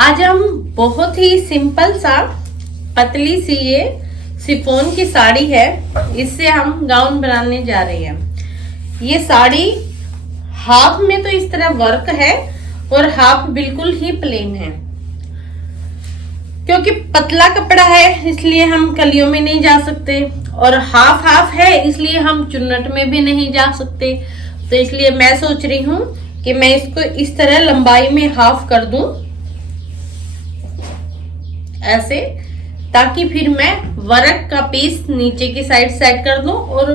आज हम बहुत ही सिंपल सा पतली सी ये शिफॉन की साड़ी है, इससे हम गाउन बनाने जा रहे हैं। ये साड़ी हाफ में तो इस तरह वर्क है और हाफ बिल्कुल ही प्लेन है। क्योंकि पतला कपड़ा है इसलिए हम कलियों में नहीं जा सकते, और हाफ हाफ है इसलिए हम चुन्नट में भी नहीं जा सकते। तो इसलिए मैं सोच रही हूँ कि मैं इसको इस तरह लंबाई में हाफ कर दूं ऐसे, ताकि फिर मैं वर्क का पीस नीचे की साइड सेट कर दूं और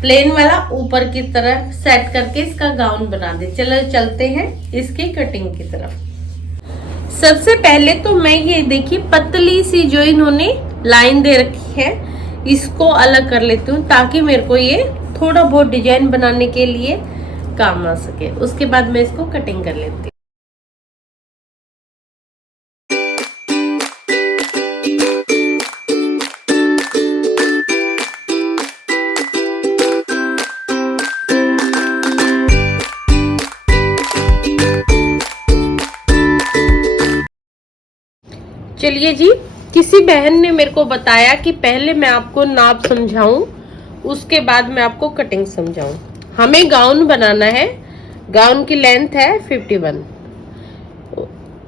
प्लेन वाला ऊपर की तरह सेट करके इसका गाउन बना दे। चलो चलते हैं इसकी कटिंग की तरफ। सबसे पहले तो मैं ये देखिए पतली सी जो इन्होंने लाइन दे रखी है इसको अलग कर लेती हूँ, ताकि मेरे को ये थोड़ा बहुत डिजाइन बनाने के लिए काम आ सके। उसके बाद मैं इसको कटिंग कर लेती हूँ। चलिए जी, किसी बहन ने मेरे को बताया कि पहले मैं आपको नाप समझाऊं, उसके बाद मैं आपको कटिंग समझाऊं। हमें गाउन बनाना है, गाउन की लेंथ है 51।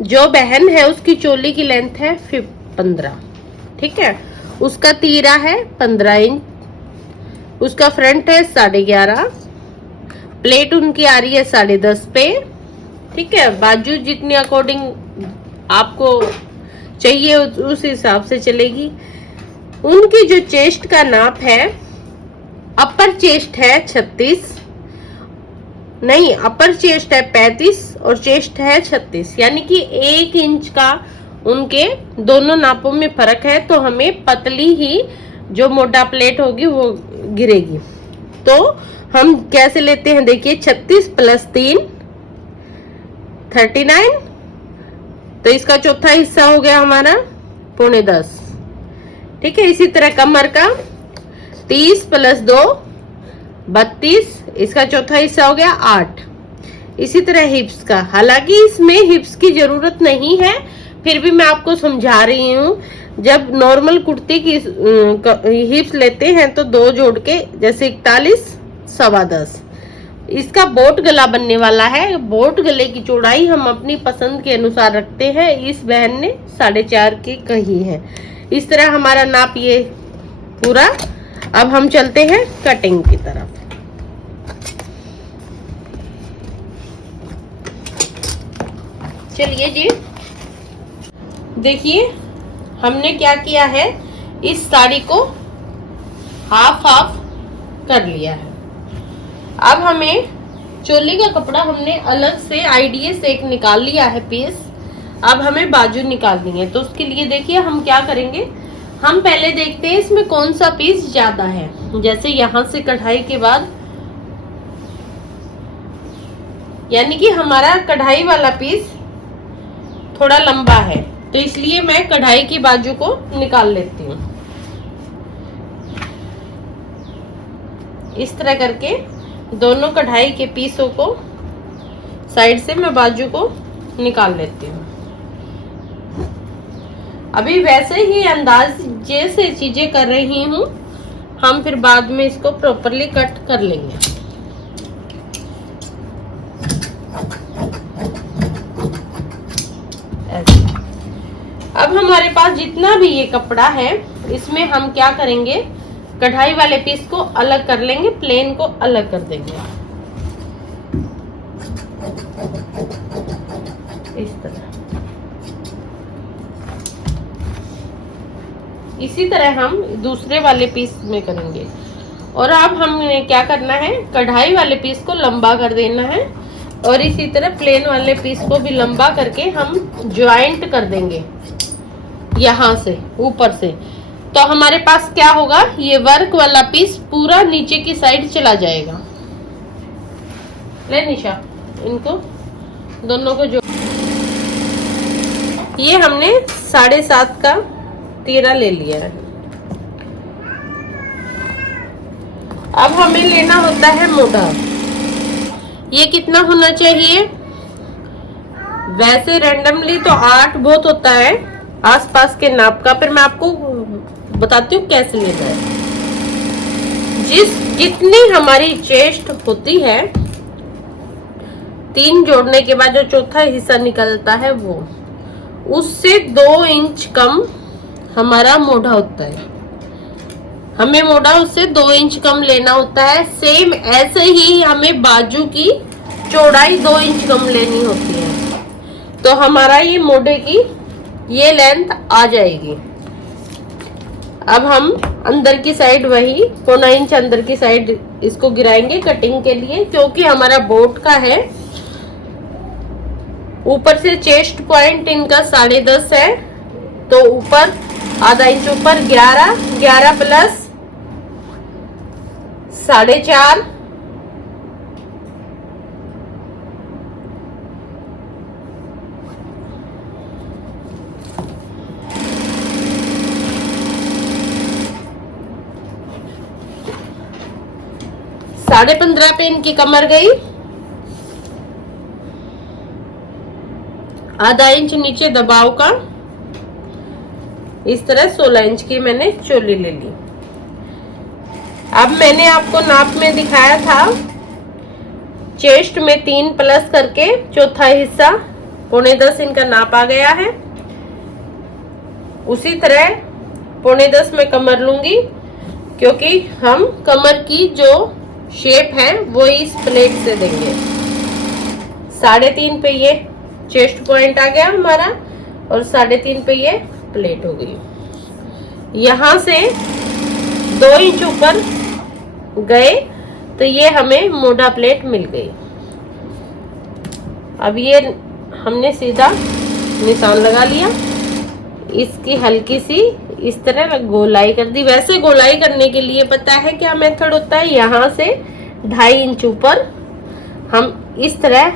जो बहन है उसकी चोली की लेंथ है 15, ठीक है। उसका तीरा है 15 इंच, उसका फ्रंट है 11.5, प्लेट उनकी आ रही है 10.5 पे, ठीक है। बाजू जितनी अकॉर्डिंग आपको चाहिए उस हिसाब से चलेगी। उनकी जो चेस्ट का नाप है, अपर चेस्ट है 36, नहीं अपर चेस्ट है 35 और चेस्ट है 36, यानी कि 1 इंच का उनके दोनों नापों में फर्क है। तो हमें पतली ही जो मोटा प्लेट होगी वो गिरेगी। तो हम कैसे लेते हैं, देखिए 36 + 3 39, तो इसका चौथा हिस्सा हो गया हमारा 9.25, ठीक है। इसी तरह कमर का 30 + 2 32, इसका चौथा हिस्सा हो गया 8। इसी तरह हिप्स का, हालांकि इसमें हिप्स की जरूरत नहीं है, फिर भी मैं आपको समझा रही हूँ। जब नॉर्मल कुर्ती की हिप्स लेते हैं तो 2 जोड़ के, जैसे 41 सवा 10। इसका बोट गला बनने वाला है। बोट गले की चौड़ाई हम अपनी पसंद के अनुसार रखते हैं। इस बहन ने 4.5 की कही है। इस तरह हमारा नाप ये पूरा। अब हम चलते हैं कटिंग की तरफ। चलिए जी, देखिए हमने क्या किया है, इस साड़ी को हाफ हाफ कर लिया है। अब हमें चोली का कपड़ा हमने अलग से आईडीए से एक निकाल लिया है पीस। अब हमें बाजू निकालनी है। तो उसके लिए देखिए हम क्या करेंगे, हम पहले देखते हैं इसमें कौन सा पीस ज्यादा है। जैसे यहां से कढ़ाई के बाद, यानी कि हमारा कढ़ाई वाला पीस थोड़ा लंबा है, तो इसलिए मैं कढ़ाई की बाजू को निकाल लेती हूँ। इस तरह करके दोनों कढ़ाई के पीसों को साइड से मैं बाजू को निकाल लेती हूँ। अभी वैसे ही अंदाजे से चीजें कर रही हूँ, हम फिर बाद में इसको प्रॉपरली कट कर लेंगे। ऐसे। अब हमारे पास जितना भी ये कपड़ा है, इसमें हम क्या करेंगे, कढ़ाई वाले पीस को अलग कर लेंगे, प्लेन को अलग कर देंगे इस तरह। इसी तरह हम दूसरे वाले पीस में करेंगे। और अब हमें क्या करना है, कढ़ाई वाले पीस को लंबा कर देना है, और इसी तरह प्लेन वाले पीस को भी लंबा करके हम ज्वाइंट कर देंगे यहां से ऊपर से। तो हमारे पास क्या होगा, ये वर्क वाला पीस पूरा नीचे की साइड चला जाएगा। ले निशा, इनको दोनों को जो, ये हमने 7.5 का तीरा ले लिया है। अब हमें लेना होता है मोटा। ये कितना होना चाहिए, वैसे रैंडमली तो 8 बहुत होता है आसपास के नाप का, फिर मैं आपको बताती हूँ कैसे लेना है। जितनी हमारी चेस्ट होती है, 3 जोड़ने के बाद जो चौथा हिस्सा निकलता है वो, उससे 2 इंच कम हमारा मोढ़ा होता है। हमें मोढ़ा उससे 2 इंच कम लेना होता है। सेम ऐसे ही हमें बाजू की चौड़ाई 2 इंच कम लेनी होती है। तो हमारा ये मोढ़े की ये लेंथ आ जाएगी। अब हम अंदर की साइड वही 1/4 इंच अंदर की साइड इसको गिराएंगे कटिंग के लिए, क्योंकि हमारा बोट का है। ऊपर से चेस्ट पॉइंट इनका 10.5 है, तो ऊपर आधा इंच ऊपर 11 प्लस 4.5, साढ़े 15 पे इनकी कमर गई। आधा इंच नीचे दबाव का, इस तरह 16 इंच की मैंने चोली ले ली। अब मैंने आपको नाप में दिखाया था, चेस्ट में 3 प्लस करके चौथा हिस्सा 9.25 इनका नाप आ गया है। उसी तरह 9.25 में कमर लूंगी, क्योंकि हम कमर की जो शेप है वो इस प्लेट से देंगे। 3.5 पे ये चेस्ट पॉइंट आ गया हमारा, और 3.5 पे ये प्लेट हो गई। यहां से 2 इंच ऊपर गए तो ये हमें मोढ़ा प्लेट मिल गई। अब ये हमने सीधा निशान लगा लिया, इसकी हल्की सी इस तरह गोलाई कर दी। वैसे गोलाई करने के लिए पता है क्या मेथड होता है, यहाँ से 2.5 इंच ऊपर हम इस तरह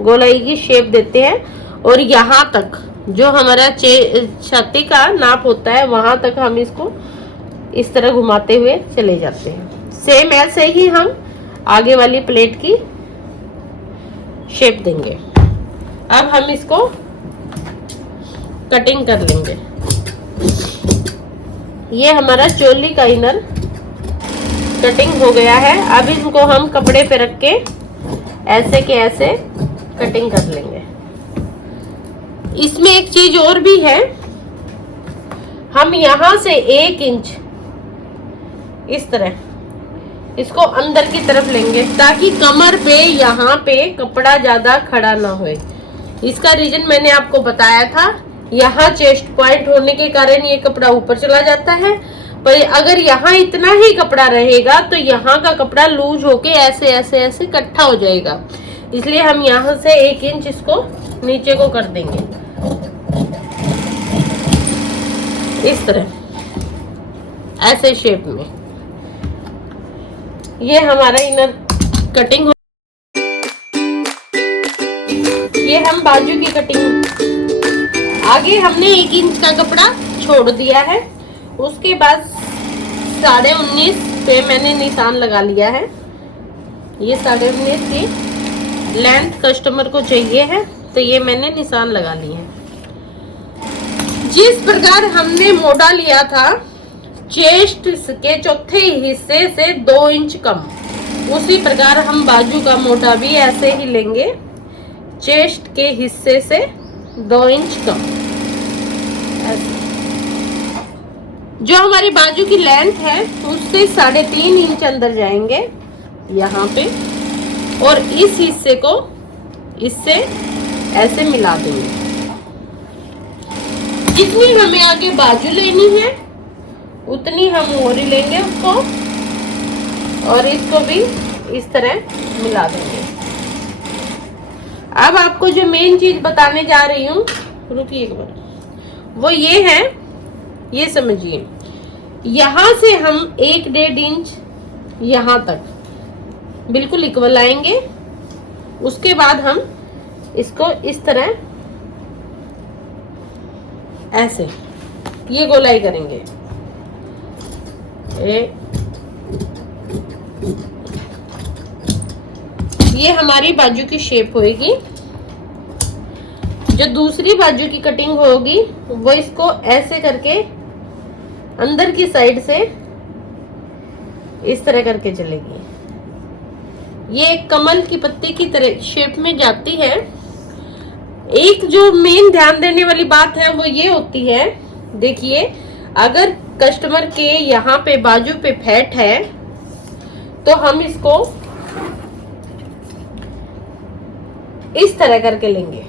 गोलाई की शेप देते हैं, और यहाँ तक जो हमारा छाती का नाप होता है वहां तक हम इसको इस तरह घुमाते हुए चले जाते हैं। सेम ऐसे ही हम आगे वाली प्लेट की शेप देंगे। अब हम इसको कटिंग कर लेंगे। ये हमारा चोली का इनर कटिंग हो गया है। अब इनको हम कपड़े पे रख के ऐसे के ऐसे कटिंग कर लेंगे। इसमें एक चीज और भी है, हम यहां से 1 इंच इस तरह इसको अंदर की तरफ लेंगे, ताकि कमर पे यहाँ पे कपड़ा ज्यादा खड़ा ना होए। इसका रीजन मैंने आपको बताया था, यहाँ चेस्ट पॉइंट होने के कारण ये कपड़ा ऊपर चला जाता है, पर अगर यहाँ इतना ही कपड़ा रहेगा तो यहाँ का कपड़ा लूज होके ऐसे ऐसे ऐसे इकट्ठा हो जाएगा। इसलिए हम यहाँ से 1 इंच इसको नीचे को कर देंगे इस तरह, ऐसे शेप में। ये हमारा इनर कटिंग हो। ये हम बाजू की कटिंग, आगे हमने 1 इंच का कपड़ा छोड़ दिया है। उसके बाद 19.5 पे मैंने निशान लगा लिया है। ये 19.5 की लेंथ कस्टमर को चाहिए है, तो ये मैंने निशान लगा लिए हैं। जिस प्रकार हमने मोढ़ा लिया था चेस्ट के चौथे हिस्से से 2 इंच कम, उसी प्रकार हम बाजू का मोढ़ा भी ऐसे ही लेंगे, चेस्ट के हिस्से से 2 इंच कम। ऐसे जो हमारी बाजू की लेंथ है उससे 3.5 इंच अंदर जाएंगे यहाँ पे, और इस हिस्से को इससे ऐसे मिला देंगे। जितनी हमें आगे बाजू लेनी है उतनी हम मोरी लेंगे उसको, और इसको भी इस तरह मिला देंगे। अब आपको जो मेन चीज बताने जा रही हूँ, रुकिए एक बार, वो ये है, ये समझिए। यहां से हम 1.5 इंच यहां तक बिल्कुल इक्वल आएंगे। उसके बाद हम इसको इस तरह ऐसे ये गोलाई करेंगे। ये हमारी बाजू की शेप होएगी। जो दूसरी बाजू की कटिंग होगी वो इसको ऐसे करके अंदर की साइड से इस तरह करके चलेगी। ये एक कमल की पत्ती की तरह शेप में जाती है। एक जो मेन ध्यान देने वाली बात है वो ये होती है, देखिए अगर कस्टमर के यहाँ पे बाजू पे फैट है तो हम इसको इस तरह करके लेंगे,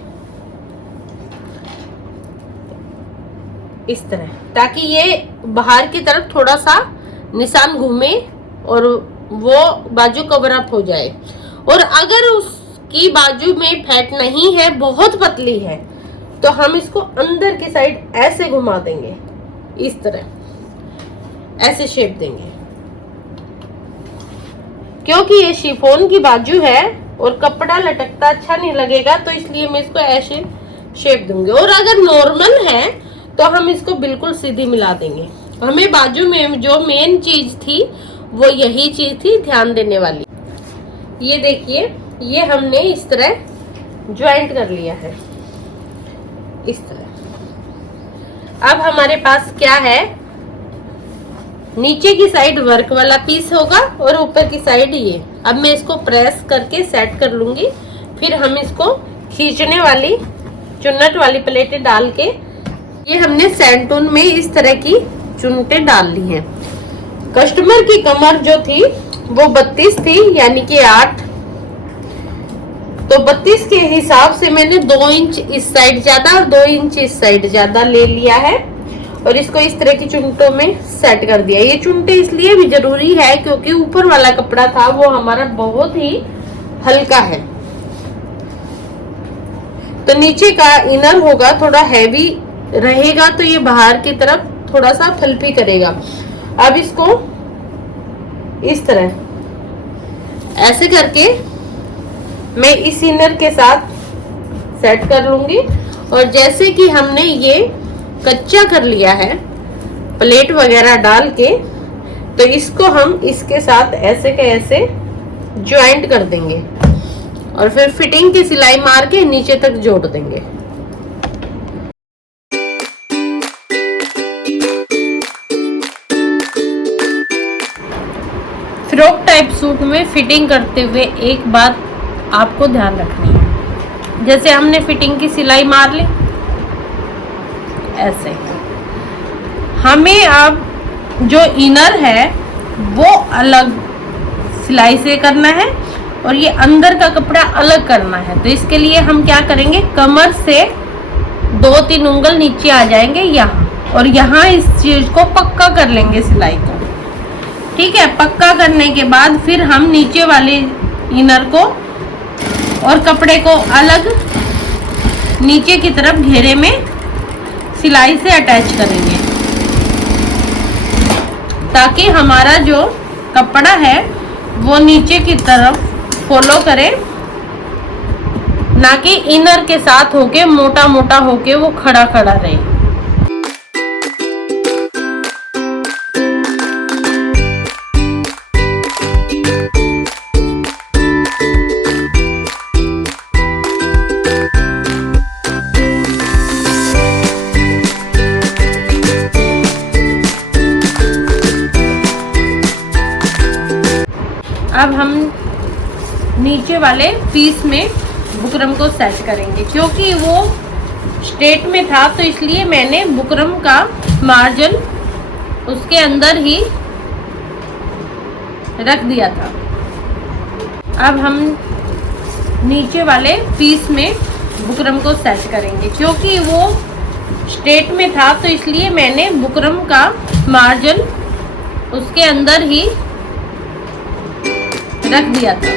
इस तरह, ताकि ये बाहर की तरफ थोड़ा सा निशान घूमे और वो बाजू कवर अप हो जाए। और अगर उसकी बाजू में फैट नहीं है, बहुत पतली है, तो हम इसको अंदर की साइड ऐसे घुमा देंगे, इस तरह ऐसे शेप देंगे। क्योंकि ये शिफॉन की बाजू है और कपड़ा लटकता अच्छा नहीं लगेगा, तो इसलिए मैं इसको ऐसे शेप दूंगी। और अगर नॉर्मल है तो हम इसको बिल्कुल सीधी मिला देंगे। हमें बाजू में जो मेन चीज थी वो यही चीज थी ध्यान देने वाली। ये देखिए, ये हमने इस तरह ज्वाइंट कर लिया है, इस तरह। अब हमारे पास क्या है, नीचे की साइड वर्क वाला पीस होगा और ऊपर की साइड ये। अब मैं इसको प्रेस करके सेट कर लूंगी, फिर हम इसको खींचने वाली चुन्नट वाली प्लेटें डाल के, ये हमने सैंटून में इस तरह की चुन्नटें डाल ली हैं। कस्टमर की कमर जो थी वो 32 थी, यानी कि 8, तो 32 के हिसाब से मैंने 2 इंच इस साइड ज्यादा और 2 इंच इस साइड ज्यादा ले लिया है और इसको इस तरह की चुन्नटों में सेट कर दिया। ये चुन्नटें इसलिए भी जरूरी है क्योंकि ऊपर वाला कपड़ा था वो हमारा बहुत ही हल्का है, तो नीचे का इनर होगा थोड़ा हैवी रहेगा, तो ये बाहर की तरफ थोड़ा सा फल्फी करेगा। अब इसको इस तरह ऐसे करके मैं इस इनर के साथ सेट कर लूंगी। और जैसे कि हमने ये कच्चा कर लिया है प्लेट वगैरह डाल के, तो इसको हम इसके साथ ऐसे के ऐसे ज्वाइंट कर देंगे और फिर फिटिंग की सिलाई मार के नीचे तक जोड़ देंगे। फ्रॉक टाइप सूट में फिटिंग करते हुए एक बात आपको ध्यान रखनी है, जैसे हमने फिटिंग की सिलाई मार ली ऐसे, हमें अब जो इनर है वो अलग सिलाई से करना है और ये अंदर का कपड़ा अलग करना है। तो इसके लिए हम क्या करेंगे, कमर से 2-3 उंगल नीचे आ जाएंगे यहाँ, और यहाँ इस चीज को पक्का कर लेंगे सिलाई को। ठीक है, पक्का करने के बाद फिर हम नीचे वाले इनर को और कपड़े को अलग नीचे की तरफ घेरे में सिलाई से अटैच करेंगे, ताकि हमारा जो कपड़ा है वो नीचे की तरफ फॉलो करे, ना कि इनर के साथ होके मोटा मोटा होके वो खड़ा खड़ा रहे। अब हम नीचे वाले पीस में बुकरम को सेट करेंगे। क्योंकि वो स्ट्रेट में था तो इसलिए मैंने बुकरम का मार्जिन उसके अंदर ही रख दिया था। अब हम नीचे वाले पीस में बुकरम को सेट करेंगे। क्योंकि वो स्ट्रेट में था तो इसलिए मैंने बुकरम का मार्जिन उसके अंदर ही रख दिया था।